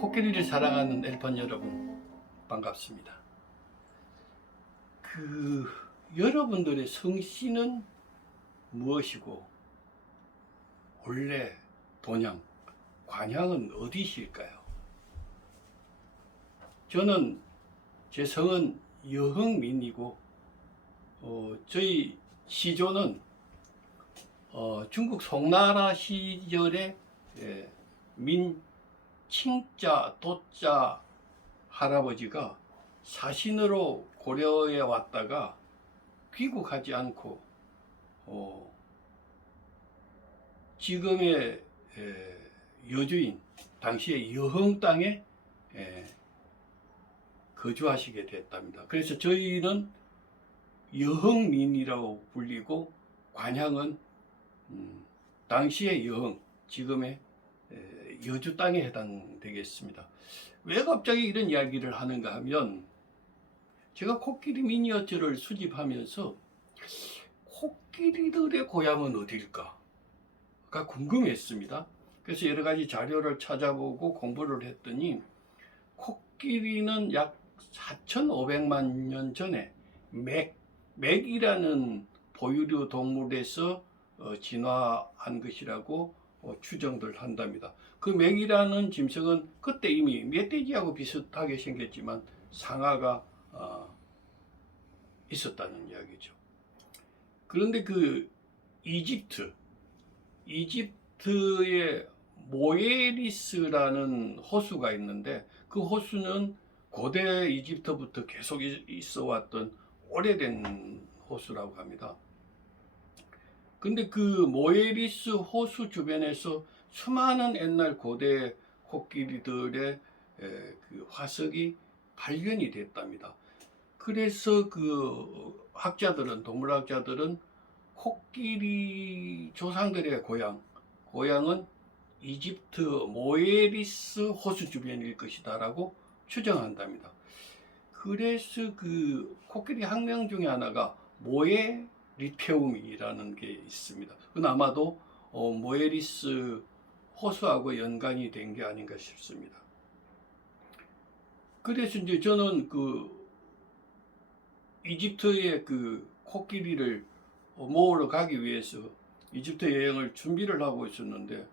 코끼리를 사랑하는 엘판 여러분, 반갑습니다. 여러분들의 성씨는 무엇이고 원래 돈양, 관향은 어디실까요? 저는 제 성은 여흥민이고 저희 시조는 중국 송나라 시절에 민 칭자 도자 할아버지가 사신으로 고려에 왔다가 귀국하지 않고 지금의 여주인 당시의 여흥 땅에 거주하시게 됐답니다. 그래서 저희는 여흥민이라고 불리고 관향은 당시의 여흥, 지금의 여주 땅에 해당되겠습니다. 왜 갑자기 이런 이야기를 하는가 하면 제가 코끼리 미니어처를 수집하면서 코끼리들의 고향은 어딜까가 궁금했습니다. 그래서 여러 가지 자료를 찾아보고 공부를 했더니 코끼리는 약 4,500만 년 전에 맥이라는 포유류 동물에서 진화한 것이라고 추정들 한답니다. 그 맥이라는 짐승은 그때 이미 멧돼지하고 비슷하게 생겼지만 상아가 있었다는 이야기죠. 그런데 이집트의 모에리스라는 호수가 있는데 그 호수는 고대 이집트부터 계속 있어 왔던 오래된 호수라고 합니다. 근데 그 모에리스 호수 주변에서 수많은 옛날 고대 코끼리들의 그 화석이 발견이 됐답니다. 그래서 그 학자들은, 동물학자들은 코끼리 조상들의 고향은 이집트 모에리스 호수 주변일 것이다라고 추정한답니다. 그래서 그 코끼리 학명 중에 하나가 모에리테움이라는 게 있습니다. 그건 아마도 모에리스 호수하고 연관이 된 게 아닌가 싶습니다. 그래서 이제 저는 이집트의 코끼리를 모으러 가기 위해서 이집트 여행을 준비를 하고 있었는데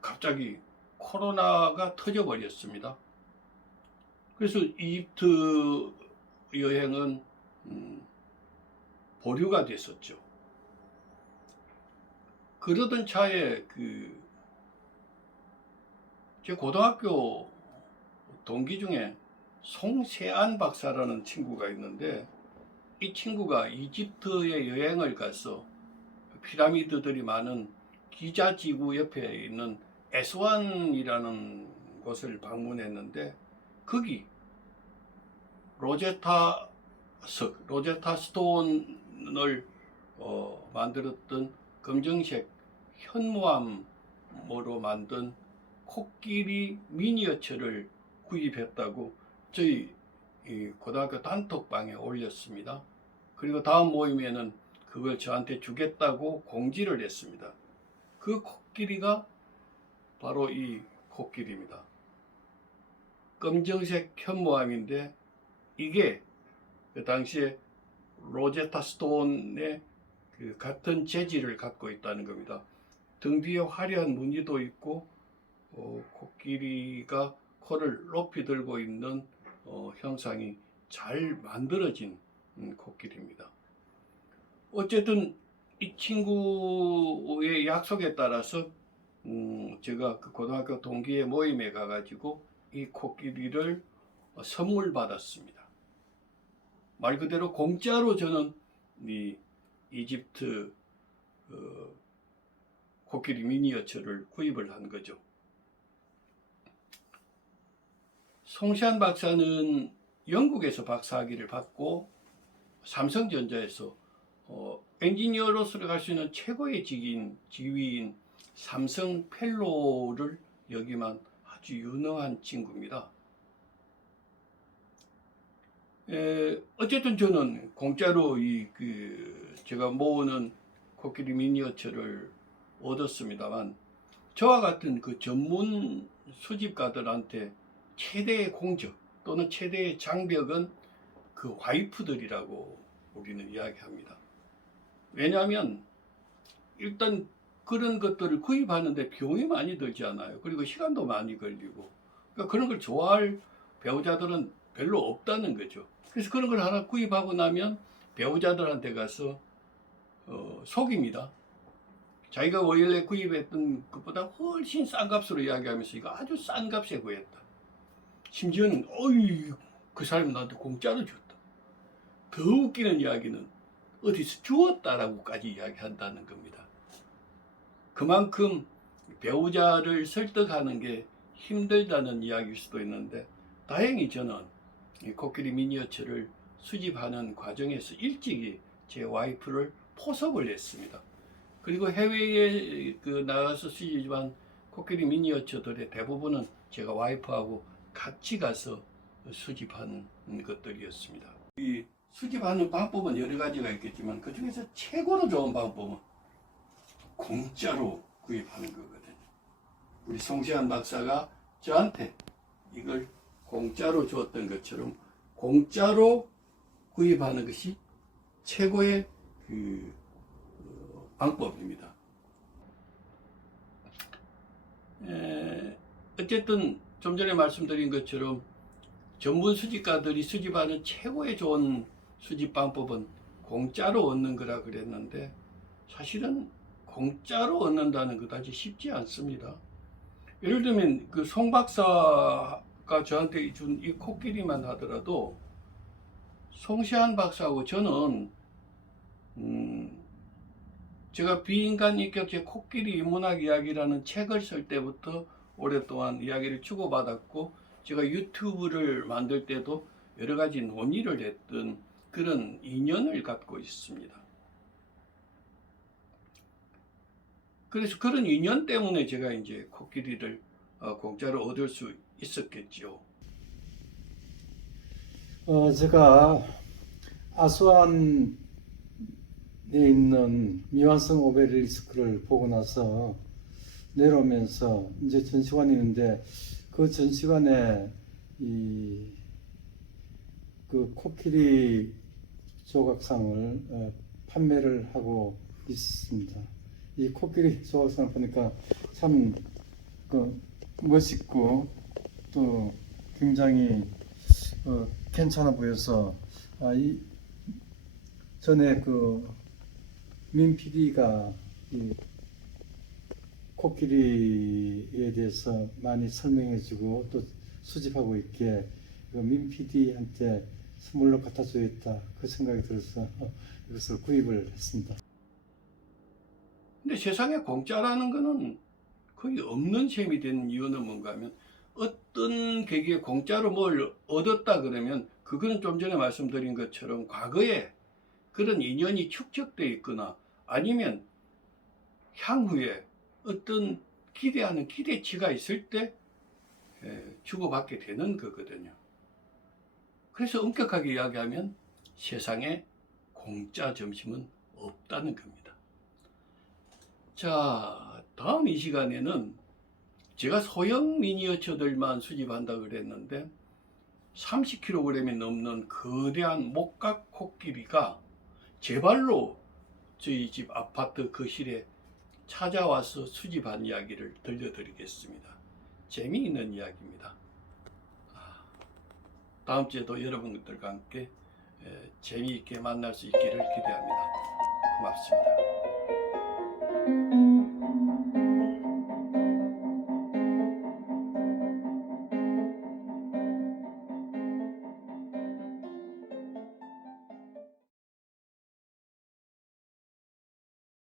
갑자기 코로나가 터져버렸습니다. 그래서 이집트 여행은 보류가 됐었죠. 그러던 차에 제 고등학교 동기 중에 송세안 박사라는 친구가 있는데 이 친구가 이집트에 여행을 가서 피라미드들이 많은 기자지구 옆에 있는 에스완이라는 곳을 방문했는데 거기 로제타 스톤을 만들었던 검정색 현무암으로 만든 코끼리 미니어처를 구입했다고 저희 고등학교 단톡방에 올렸습니다. 그리고 다음 모임에는 그걸 저한테 주겠다고 공지를 했습니다. 그 코끼리가 바로 이 코끼리입니다. 검정색 현무암인데 이게 그 당시에 로제타 스톤의 같은 재질을 갖고 있다는 겁니다. 등 뒤에 화려한 무늬도 있고 코끼리가 코를 높이 들고 있는 형상이 잘 만들어진 코끼리입니다. 어쨌든 이 친구의 약속에 따라서 제가 그 고등학교 동기의 모임에 가가지고 이 코끼리를 선물 받았습니다. 말 그대로 공짜로 저는 이 이집트 코끼리 미니어처를 구입을 한 거죠. 송시안 박사는 영국에서 박사학위를 받고 삼성전자에서 엔지니어로서 갈 수 있는 최고의 직위인 삼성 펠로우를 역임한 아주 유능한 친구입니다. 어쨌든 저는 공짜로 제가 모으는 코끼리 미니어처를 얻었습니다만 저와 같은 그 전문 수집가들한테 최대의 공적 또는 최대의 장벽은 그 와이프들이라고 우리는 이야기합니다. 왜냐하면 일단 그런 것들을 구입하는데 비용이 많이 들지 않아요. 그리고 시간도 많이 걸리고, 그러니까 그런 걸 좋아할 배우자들은 별로 없다는 거죠. 그래서 그런 걸 하나 구입하고 나면 배우자들한테 가서 속입니다. 자기가 원래 구입했던 것보다 훨씬 싼 값으로 이야기하면서 이거 아주 싼 값에 구했다. 심지어는 어이 그 사람이 나한테 공짜로 줬다. 더 웃기는 이야기는 어디서 주었다라고까지 이야기한다는 겁니다. 그만큼 배우자를 설득하는 게 힘들다는 이야기일 수도 있는데, 다행히 저는 이 코끼리 미니어처를 수집하는 과정에서 일찍이 제 와이프를 포섭을 했습니다. 그리고 해외에 나가서 수집한 코끼리 미니어처들의 대부분은 제가 와이프하고 같이 가서 수집한 것들이었습니다. 이 수집하는 방법은 여러 가지가 있겠지만 그 중에서 최고로 좋은 방법은 공짜로 구입하는 거거든요. 우리 송시환 박사가 저한테 이걸 공짜로 주었던 것처럼 공짜로 구입하는 것이 최고의 방법입니다. 어쨌든 좀 전에 말씀드린 것처럼 전문 수집가들이 수집하는 최고의 좋은 수집 방법은 공짜로 얻는 거라 그랬는데, 사실은 공짜로 얻는다는 그다지 쉽지 않습니다. 예를 들면 그 송 박사가 저한테 준 이 코끼리만 하더라도 송시환 박사하고 저는 제가 비인간 인격체 코끼리 인문학 이야기라는 책을 쓸 때부터 오랫동안 이야기를 주고받았고, 제가 유튜브를 만들 때도 여러 가지 논의를 했던 그런 인연을 갖고 있습니다. 그래서 그런 인연 때문에 제가 이제 코끼리를 공짜로 얻을 수 있었겠죠. 제가 아수안에 있는 미완성 오베리스크를 보고 나서 내려오면서 이제 전시관이 있는데, 그 전시관에 그 코끼리 조각상을 판매를 하고 있습니다. 이 코끼리 조각상을 보니까 참 멋있고 또 굉장히 괜찮아 보여서, 전에 민 PD가 이 코끼리에 대해서 많이 설명해주고 또 수집하고 있게 민 PD한테 선물로 갖다 줘야겠다, 그 생각이 들어서 이것을 구입을 했습니다. 근데 세상에 공짜라는 거는 거의 없는 셈이 되는 이유는 뭔가 하면, 어떤 계기에 공짜로 뭘 얻었다 그러면 그거는 좀 전에 말씀드린 것처럼 과거에 그런 인연이 축적되어 있거나 아니면 향후에 어떤 기대하는 기대치가 있을 때 주고받게 되는 거거든요. 그래서 엄격하게 이야기하면 세상에 공짜 점심은 없다는 겁니다. 자, 다음 이 시간에는 제가 소형 미니어처들만 수집한다 그랬는데 30kg이 넘는 거대한 목각 코끼리가 제 발로 저희 집 아파트 거실에 찾아와서 수집한 이야기를 들려드리겠습니다. 재미있는 이야기입니다. 다음 주에도 여러분들과 함께 재미있게 만날 수 있기를 기대합니다. 고맙습니다.